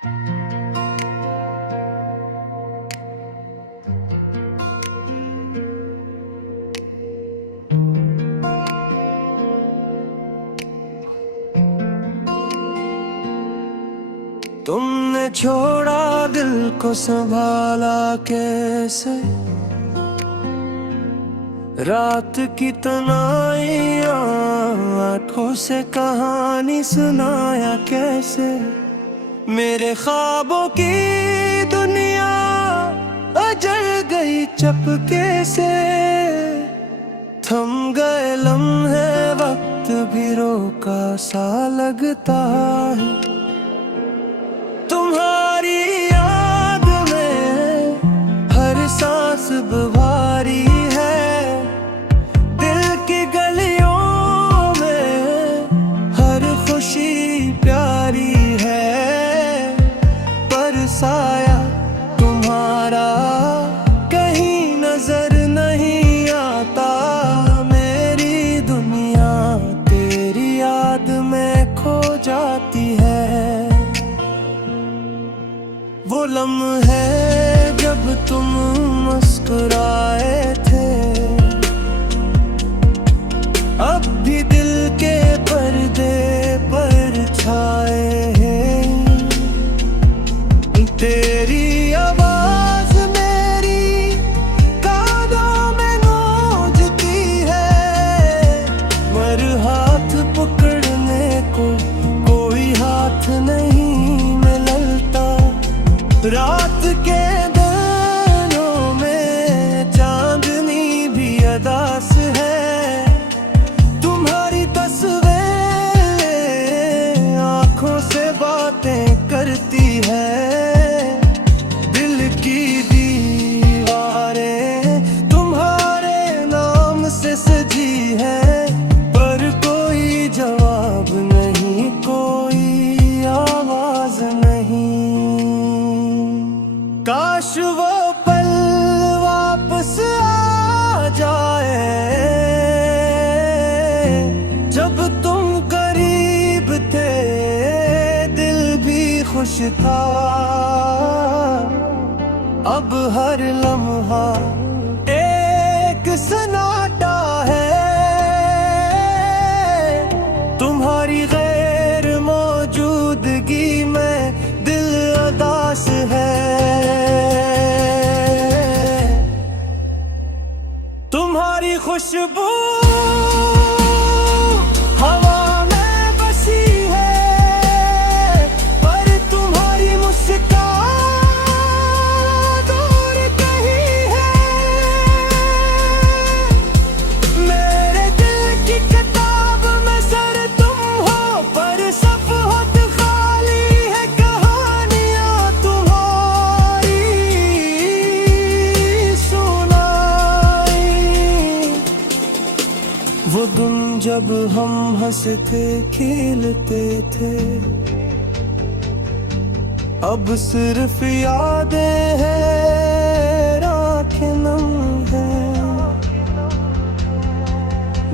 तुमने छोड़ा दिल को संभाला कैसे, रात की तनाइयां आंखों से कहानी सुनाया कैसे। मेरे ख्वाबों की दुनिया अजल गई चपके से, थम गए लम्हे वक्त भी रोका सा लगता है। तुम्हारी याद में हर सांस भारी है, दिल की गलियों में हर खुशी प्यारी है। पर साया तुम्हारा कहीं नजर नहीं आता, मेरी दुनिया तेरी याद में खो जाती है। वो लम्हे जब तुम मुस्कुराए थे, अब भी दिल के पर्दे पर छाए हैं। तेरी आवाज मेरी कानों में गूंजती है, मगर हाथ पकड़ने को कोई हाथ नहीं मिलता। रात के दिनों में चांदनी भी अदास है, तुम्हारी तस्वीर आंखों से बातें करती है। दिल की दीवारें तुम्हारे नाम से सजी है, पर कोई जवाब नहीं, कोई आवाज नहीं। काश वो पल वापस आ जाए, जब तुम करीब थे दिल भी खुश था। अब हर लम्हा एक सन्नाटा है, तुम्हारी गैर मौजूदगी में दिल उदास है। तुम्हारी खुशबू हवा में बसी है, पर तुम्हारी मुस्कान दूर कहीं है। मेरे दिल की किताब में सर तुम हो, पर सफ़हत खाली है, कहानियाँ तुम्हारी सुनाई। वो दिन जब हम हंसते खेलते थे, अब सिर्फ यादें हैं, आँखें नम हैं।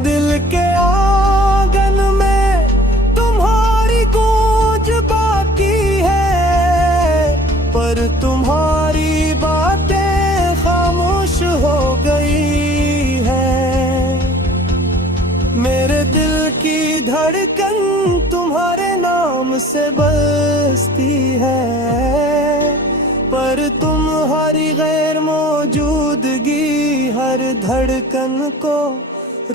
दिल के आंगन में तुम्हारी गूंज बाकी है, पर तुम्हारी बातें खामोश हो गई है। मेरे दिल की धड़कन तुम्हारे नाम से बसती है, पर तुम्हारी गैर मौजूदगी हर धड़कन को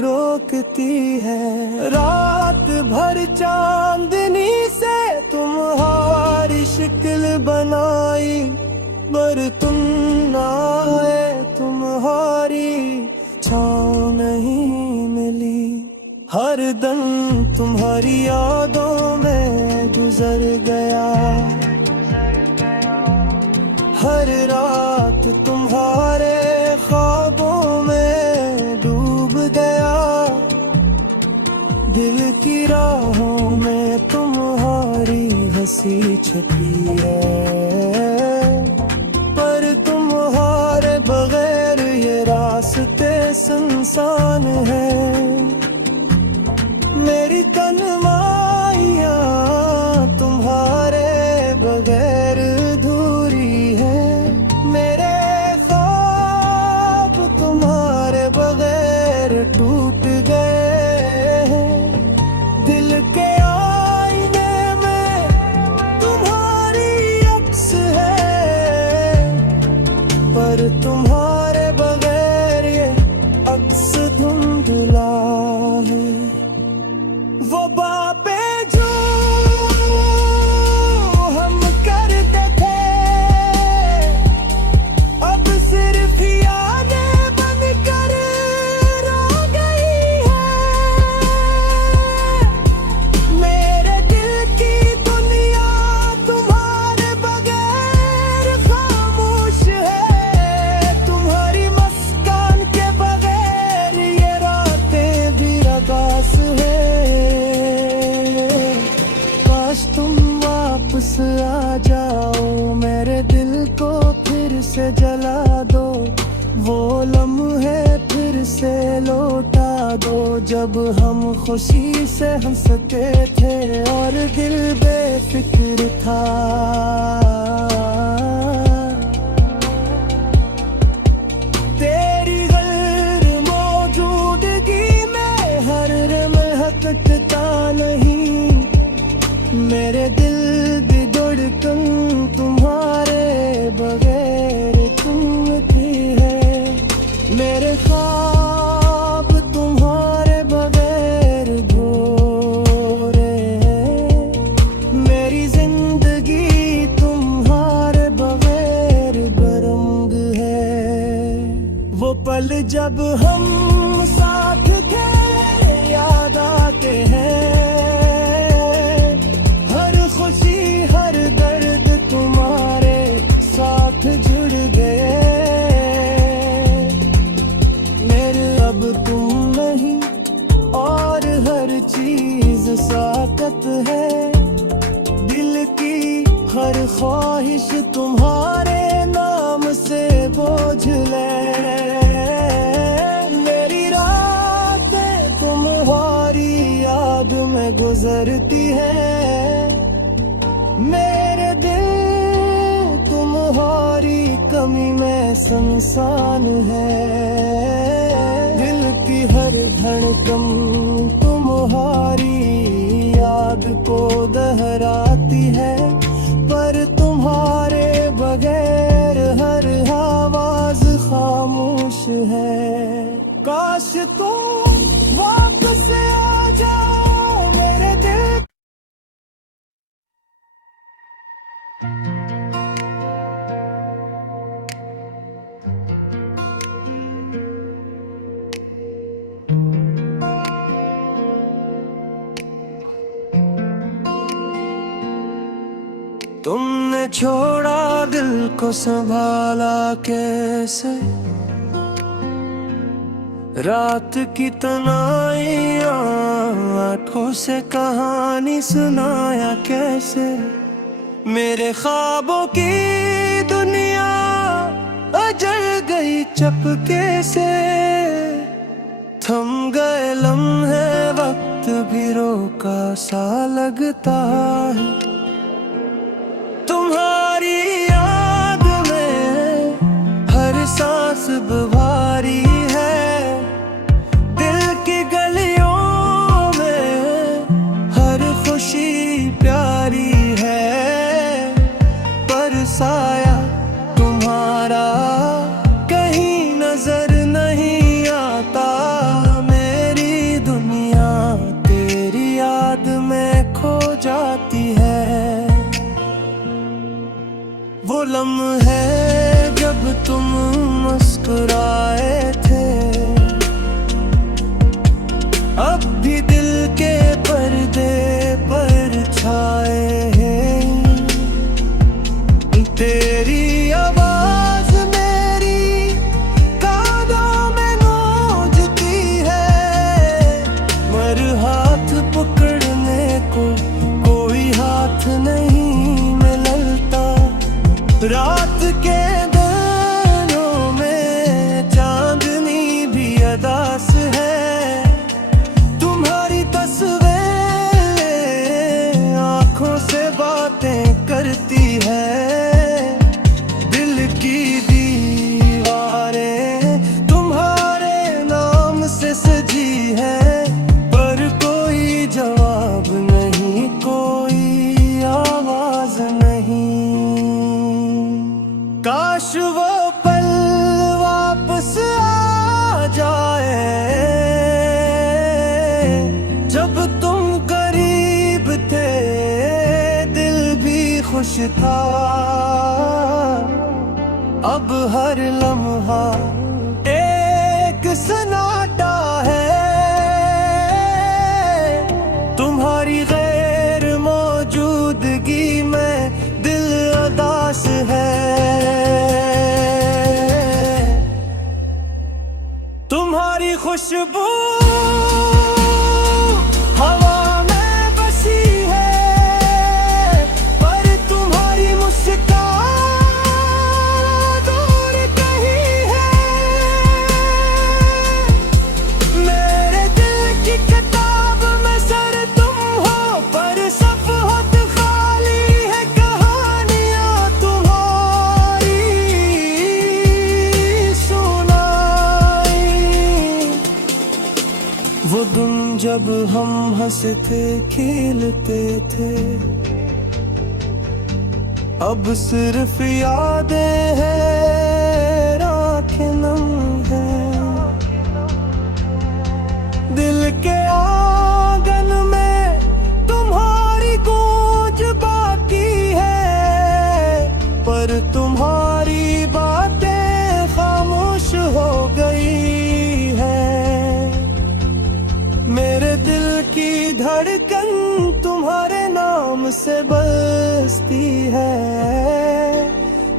रोकती है। रात भर चांदनी से तुम्हारी शक्ल बनाई, पर तुम ना आए, तुम्हारी छाँव नहीं मिली। हर दिन तुम्हारी यादों में गुजर गया, हर रात तुम्हारे ख्वाबों में डूब गया। दिल की राहों में तुम्हारी हंसी छपी है, पर तुम्हारे बगैर ये रास्ते सुनसान है। मेरी तन्हाइयाँ तुम्हारे बगैर वापस आ जाओ, मेरे दिल को फिर से जला दो, वो लम्हे फिर से लौटा दो, जब हम खुशी से हंसते थे और दिल बेफिक्र था। तेरी गैर मौजूदगी में हर महकता नहीं, मेरे दिल की धड़कन तुम्हारे बगैर तुम थी है, मेरे ख्वाब तुम्हारे बगैर भोरे हैं, मेरी जिंदगी तुम्हारे बगैर बेरंग है। वो पल जब हम साथ थे याद आते हैं, हर खुशी हर दर्द तुम्हारे साथ जुड़ गए, मेरे अब तुम नहीं और हर चीज साकत है, दिल की हर ख्वाहिश तुम्हारे नाम से बोझ ले, मेरी रातें तुम्हारी याद में गुजरती है, मेरे दिल तुम्हारी कमी में संसान है, दिल की हर धड़कन तुम्हारी याद को दोहराती है, पर तुम्हारे बगैर हर आवाज खामोश है। काश तुम वापस आ जाओ मेरे दिल। तुमने छोड़ा दिल को संभाला कैसे, रात की तन्हाइयां आंखों से कहानी सुनाया कैसे, मेरे ख्वाबों की दुनिया अजल गई चपके से, थम गए लम्हे वक्त भी रोका सा लगता है, तुम्हारी याद में हर सांस भारी है, दिल की गलियों में हर खुशी प्यारी है, पर साया तुम्हारा कहीं नजर नहीं आता, मेरी दुनिया तेरी याद में खो जाती है। वो लम्हे जब तुम मुस्कुराए थे, अब भी दिल के पर्दे पर छाए हैं, तेरी आवाज मेरी कानों में गूंजती है, मगर हाथ पकड़ने को कोई हाथ नहीं मिलता, रात के दिनों में चांदनी भी अदास है, तुम्हारी तस्वीर आंखों से बातें करती है, दिल की दीवारें तुम्हारे नाम से सजी है, पर कोई जवाब नहीं कोई आवाज नहीं। काश वो पल वापस आ जाए जब तुम करीब थे, दिल भी खुश था, अब हर लम्हा एक सन्नाटा है, तुम्हारी गैर मौजूदगी में दिल उदास है, तुम्हारी खुशबू हवा में बसी है, पर जब हम हंसते खेलते थे। अब सिर्फ यादें हैं, आँखें नम हैं। दिल के आंगन में तुम्हारी गूंज बाकी है, पर तुम्हारी बातें खामोश हो गई है। मेरे दिल की धड़कन तुम्हारे नाम से बसती है,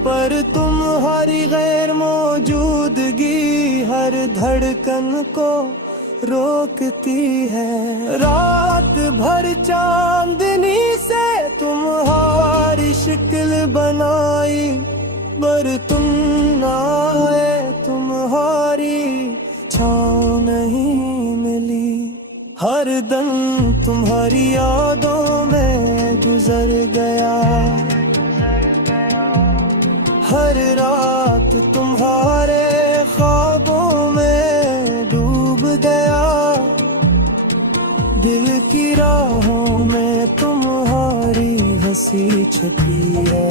पर तुम्हारी गैर मौजूदगी हर धड़कन को रोकती है। रात भर चांदनी से तुम्हारी शक्ल बनाई, पर तुम ना आए, तुम्हारी छाँव नहीं मिली। हर दम तुम्हारी यादों में गुजर गया, हर रात तुम्हारे ख्वाबों में डूब गया। दिल की राहों में तुम्हारी हंसी छपी है,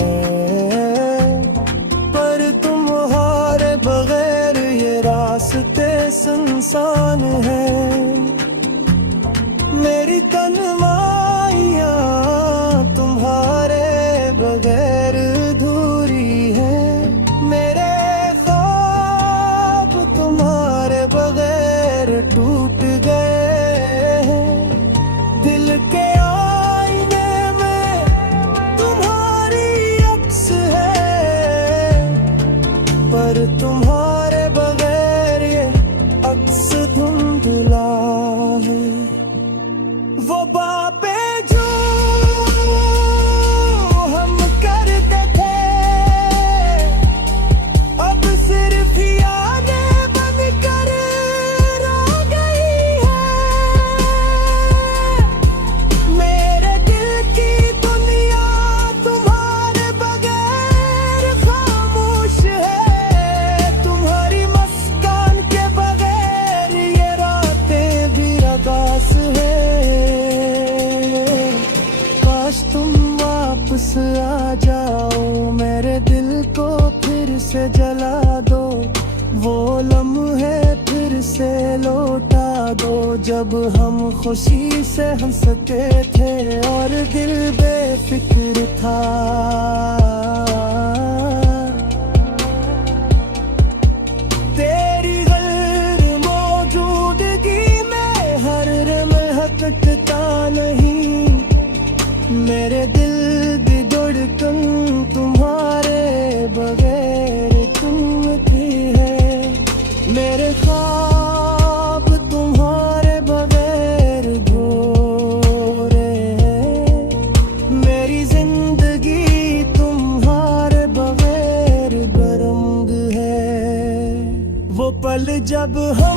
पर तुम्हारे बगैर ये रास्ते सुनसान है। मेरी तन्हाइयाँ तुम्हारे बगैर अधूरी है, मेरे ख्वाब तुम्हारे बगैर टूट गए हैं। दिल के आईने में तुम्हारी अक्स है, पर तुम्हारे बगैर ये अक्स धुंधला है। वो बातें जो हम करते थे, अब सिर्फ यादें बनकर रह गई है। मेरे दिल की दुनिया तुम्हारे बगैर खामोश है, तुम्हारी मुस्कान के बगैर ये रातें भी रगास है। तुम वापस आ जाओ, मेरे दिल को फिर से जला दो, वो लम्हे फिर से लौटा दो, जब हम खुशी से हंसते थे और दिल बेफिक्र था। तेरी गैर मौजूदगी में हर महकता नहीं, मेरे दिल की धड़कन तुम्हारे बगैर तुम थी है। मेरे ख्वाब तुम्हारे बगैर भोरे हैं, मेरी जिंदगी तुम्हारे बगैर बरंग है। वो पल जब हम